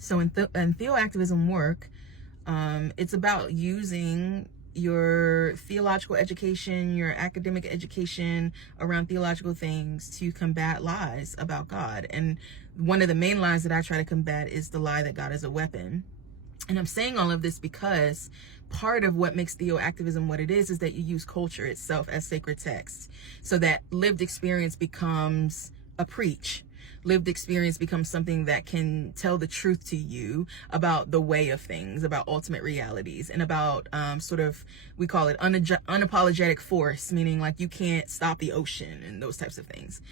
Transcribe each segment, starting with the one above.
So in theoactivism work, it's about using your theological education, your academic education around theological things to combat lies about God. And one of the main lies that I try to combat is the lie that God is a weapon. And I'm saying all of this because part of what makes theoactivism what it is that you use culture itself as sacred text, so that lived experience becomes a preach. Lived experience becomes something that can tell the truth to you about the way of things, about ultimate realities, and about we call it unapologetic force, meaning like you can't stop the ocean and those types of things.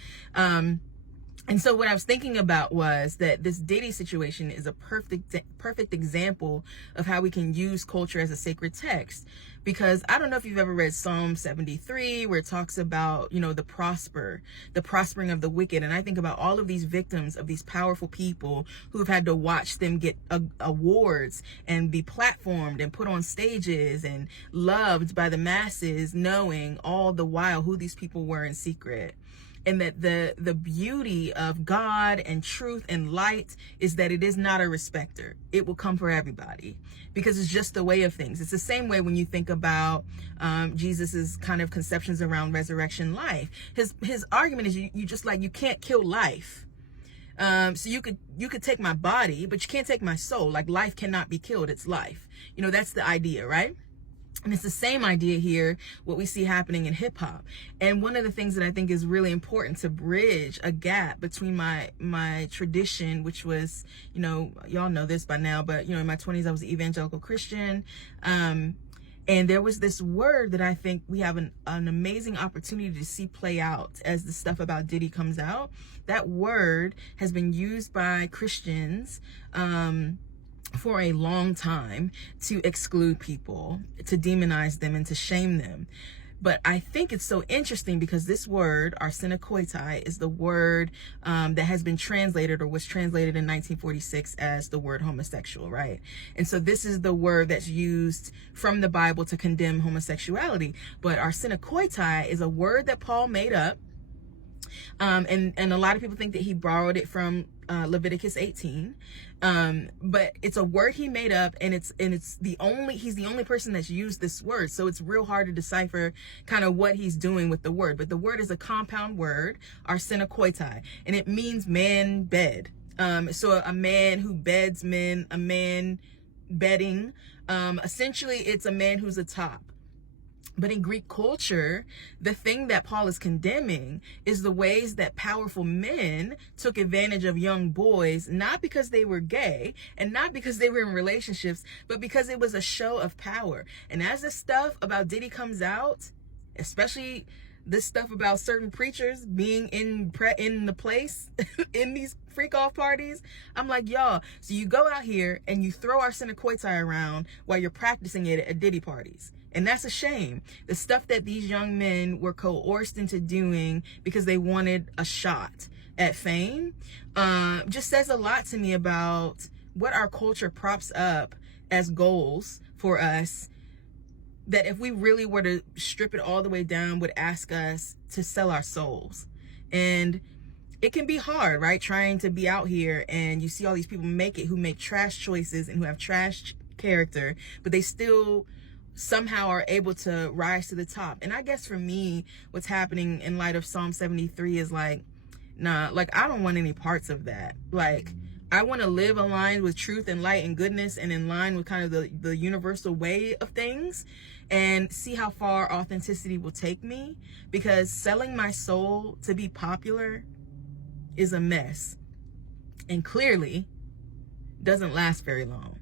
And so what I was thinking about was that this Diddy situation is a perfect example of how we can use culture as a sacred text. Because I don't know if you've ever read Psalm 73, where it talks about, the prospering of the wicked. And I think about all of these victims of these powerful people who've had to watch them get awards and be platformed and put on stages and loved by the masses, knowing all the while who these people were in secret. And that the beauty of God and truth and light is that it is not a respecter. It will come for everybody, because it's just the way of things. It's the same way when you think about Jesus's kind of conceptions around resurrection life. His argument is you can't kill life. So you could take my body, but you can't take my soul. Like, life cannot be killed. It's life. That's the idea, right? And it's the same idea here, what we see happening in hip hop. And one of the things that I think is really important to bridge a gap between my tradition, which was, y'all know this by now, but, in my 20s, I was an evangelical Christian. And there was this word that I think we have an amazing opportunity to see play out as the stuff about Diddy comes out. That word has been used by Christians, for a long time to exclude people, to demonize them, and to shame them. But I think it's so interesting because this word, arsenokoitai, is the word that has been translated, or was translated in 1946 as the word homosexual, right? And so this is the word that's used from the Bible to condemn homosexuality. But arsenokoitai is a word that Paul made up. And a lot of people think that he borrowed it from Leviticus 18. But it's a word he made up, and he's the only person that's used this word. So it's real hard to decipher kind of what he's doing with the word. But the word is a compound word, arsenokoitai, and it means man bed. So a man who beds men, a man bedding. Essentially, it's a man who's a top. But in Greek culture, the thing that Paul is condemning is the ways that powerful men took advantage of young boys, not because they were gay and not because they were in relationships, but because it was a show of power. And as this stuff about Diddy comes out, especially this stuff about certain preachers being in the place in these freak off parties, I'm like, y'all, so you go out here and you throw arsenokoitai around while you're practicing it at Diddy parties. And that's a shame. The stuff that these young men were coerced into doing because they wanted a shot at fame just says a lot to me about what our culture props up as goals for us, that if we really were to strip it all the way down, would ask us to sell our souls. And it can be hard, right? Trying to be out here and you see all these people make it, who make trash choices and who have trash character, but they still somehow are able to rise to the top. And I guess for me, what's happening in light of Psalm 73 is like, nah, like, I don't want any parts of that. Like, I want to live aligned with truth and light and goodness, and in line with kind of the universal way of things, and see how far authenticity will take me, because selling my soul to be popular is a mess, and clearly doesn't last very long.